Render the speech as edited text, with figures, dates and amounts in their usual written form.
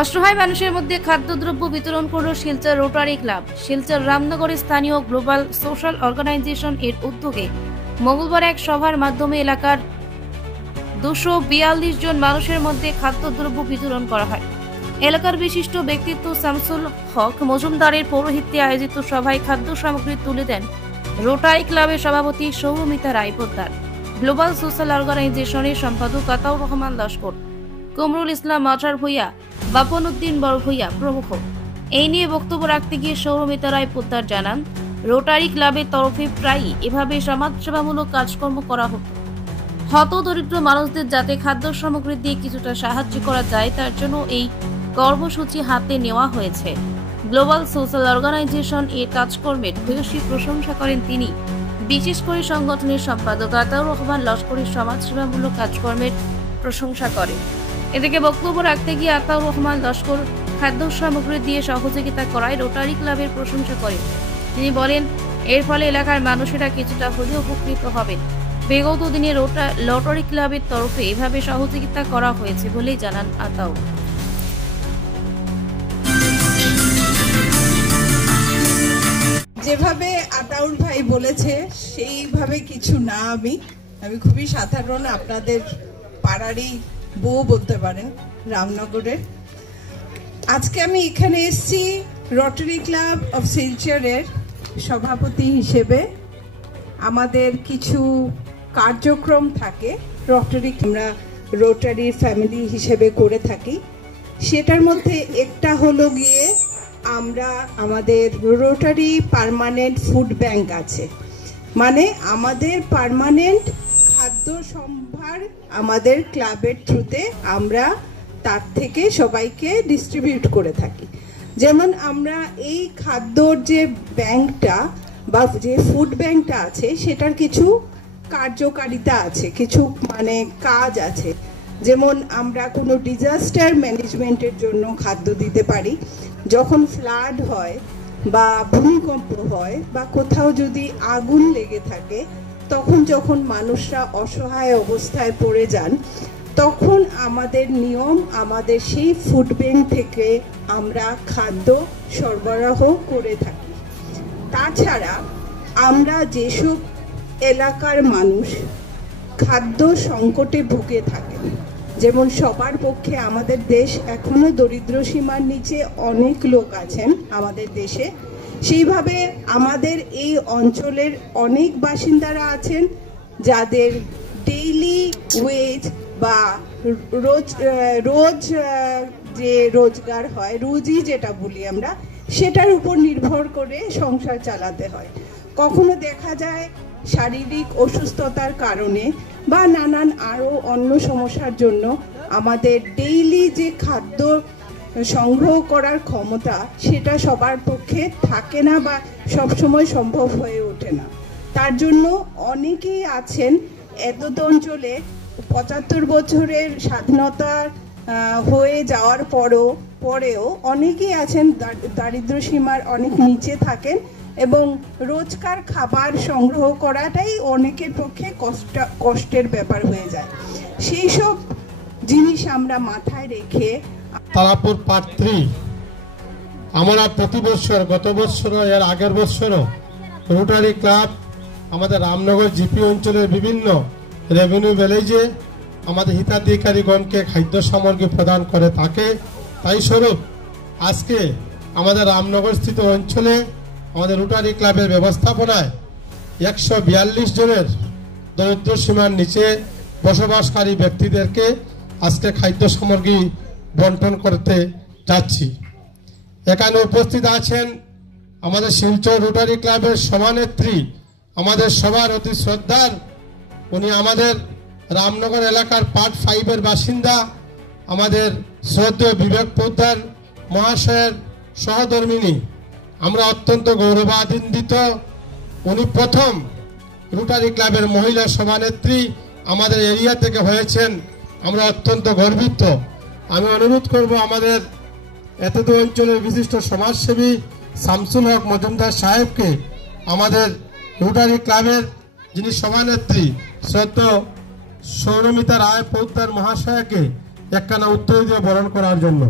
অসহায় মানুষের মধ্যে খাদ্যদ্রব্য বিতরণ করল শিলচর রোটারি ক্লাব। শিলচর রামনগরের স্থানীয় গ্লোবাল সোশ্যাল অর্গানাইজেশন এর উদ্যোগে মঙ্গলবার এক সভার মাধ্যমে এলাকার 242 জন মানুষের মধ্যে খাদ্যদ্রব্য বিতরণ করা হয়। এলাকার বিশিষ্ট ব্যক্তিত্ব শামসুল হক মজুমদারের পৌরোহিত্যে আয়োজিত সভায় খাদ্য সামগ্রী তুলে দেন রোটারি ক্লাবের সভাপতি সৌমিতা রায় পোদ্দার, গ্লোবাল সোশ্যাল অর্গানাইজেশনের সম্পাদক আতাউর রহমান লস্কর, কমরুল ইসলাম মাঠার ভূঁইয়া, বাপন উদ্দিন বড় ভূঁইয়া প্রমুখ। এই নিয়ে বক্তব্য রাখতে গিয়ে সৌমিতা রায় পোদ্দার জানান, রোটারি ক্লাবের তরফে প্রায়ই এভাবে সমাজসেবামূলক কাজকর্ম করা হতো। হতদরিদ্র মানুষদের যাতে খাদ্য সামগ্রী দিয়ে কিছুটা সাহায্য করা যায় তার জন্য এই কর্মসূচি হাতে নেওয়া হয়েছে। গ্লোবাল সোশ্যাল অর্গানাইজেশন এর কাজকর্মের ভূয়সী প্রশংসা করেন তিনি। বিশেষ করে সংগঠনের সম্পাদক আতাউর রহমান লস্করের সমাজসেবামূলক কাজকর্মের প্রশংসা করেন। এদিকে বক্তব্য রাখতে গিয়ে আতাউর রহমান লস্কর খাদ্য সামগ্রী দিয়ে সহযোগিতা করায় রোটারি ক্লাবের প্রশংসা করেন। তিনি বলেন, এর ফলে এলাকার মানুষেরা কিছুটা হলেও উপকৃত হবেন। বিগত দিনে রোটারি ক্লাবের তরফে এভাবে সহযোগিতা করা হয়েছে বলেই জানান আতাউর। যেভাবে আতাউর ভাই বলেছে সেইভাবে কিছু না, আমি খুবই সাধারণ আপনাদের পাড়ারই বউ বলতে পারেন, রামনগরের। আজকে আমি এখানে এসেছি রোটারি ক্লাব অফ শিলচরের সভাপতি হিসেবে। আমাদের কিছু কার্যক্রম থাকে আমরা রোটারি ফ্যামিলি হিসেবে করে থাকি। সেটার মধ্যে একটা হলো গিয়ে আমরা আমাদের রোটারি পার্মানেন্ট ফুড ব্যাংক আছে, মানে আমাদের পার্মানেন্ট খাদ্য সম্ভার আমাদের ক্লাবের থ্রুতে আমরা তার থেকে সবাইকে ডিস্ট্রিবিউট করে থাকি। যেমন আমরা এই খাদ্যর যে ব্যাংকটা বা যে ফুড ব্যাংকটা আছে সেটার কিছু কার্যকারিতা আছে, কিছু মানে কাজ আছে। যেমন আমরা কোনো ডিজাস্টার ম্যানেজমেন্টের জন্য খাদ্য দিতে পারি। যখন ফ্লাড হয় বা ভূমিকম্প হয় বা কোথাও যদি আগুন লেগে থাকে, তখন যখন মানুষরা অসহায় অবস্থায় পড়ে যান, তখন আমাদের নিয়ম আমাদের সেই ফুড ব্যাংক থেকে আমরা খাদ্য সরবরাহ করে থাকি। তাছাড়া আমরা যেসব এলাকার মানুষ খাদ্য সংকটে ভুগে থাকে, যেমন সবার পক্ষে আমাদের দেশ এখনো দরিদ্র সীমার নিচে অনেক লোক আছেন আমাদের দেশে, সেইভাবে আমাদের এই অঞ্চলের অনেক বাসিন্দারা আছেন যাদের ডেইলি ওয়েজ বা রোজ যে রোজগার হয়, রুজি যেটা বলি আমরা, সেটার উপর নির্ভর করে সংসার চালাতে হয়। কখনো দেখা যায় শারীরিক অসুস্থতার কারণে বা নানান আরও অন্য সমস্যার জন্য আমাদের ডেইলি যে খাদ্য সংগ্রহ করার ক্ষমতা সেটা সবার পক্ষে থাকে না বা সবসময় সম্ভব হয়ে ওঠে না। তার জন্য অনেকেই আছেন এতদ অঞ্চলে 75 বছরের স্বাধীনতা হয়ে যাওয়ার পরেও অনেকেই আছেন দারিদ্র সীমার অনেক নিচে থাকেন এবং রোজকার খাবার সংগ্রহ করাটাই অনেকের পক্ষে কষ্টের ব্যাপার হয়ে যায়। সেই সব জিনিস আমরা মাথায় রেখে তারাপুর পাত্রী আমরা প্রতি বছর, গত বছরও এর আগের বছরও রোটারি ক্লাব আমাদের রামনগর জিপি অঞ্চলের বিভিন্ন রেভিনিউ ভিলেজে আমাদের হিতাধিকারীগণকে খাদ্য সামগ্রী প্রদান করে থাকে। তাই স্বরূপ আজকে আমাদের রামনগর স্থিত অঞ্চলে আমাদের রোটারি ক্লাবের ব্যবস্থাপনায় 142 জনের দরিদ্র সীমার নিচে বসবাসকারী ব্যক্তিদেরকে আজকে খাদ্য সামগ্রী বন্টন করতে যাচ্ছি। এখানে উপস্থিত আছেন আমাদের শিলচর রোটারি ক্লাবের সভানেত্রী, আমাদের সবার অতি শ্রদ্ধার, উনি আমাদের রামনগর এলাকার পার্ট 5-এর বাসিন্দা, আমাদের শ্রদ্ধেয় বিবেক পোদ্দার মহাশয়ের সহধর্মিনী। আমরা অত্যন্ত গৌরবান্বিত, উনি প্রথম রোটারি ক্লাবের মহিলা সভানেত্রী আমাদের এরিয়া থেকে হয়েছেন, আমরা অত্যন্ত গর্বিত। আমি অনুরোধ করব আমাদের এতদ অঞ্চলের বিশিষ্ট সমাজসেবী শামসুল হক মজুমদার সাহেবকে, আমাদের রোটারি ক্লাবের যিনি সভানেত্রী শ্রদ্ধেয় সৌমিতা রায় পোদ্দার মহাশয়কে একখানা উত্তর দিয়ে বরণ করার জন্য।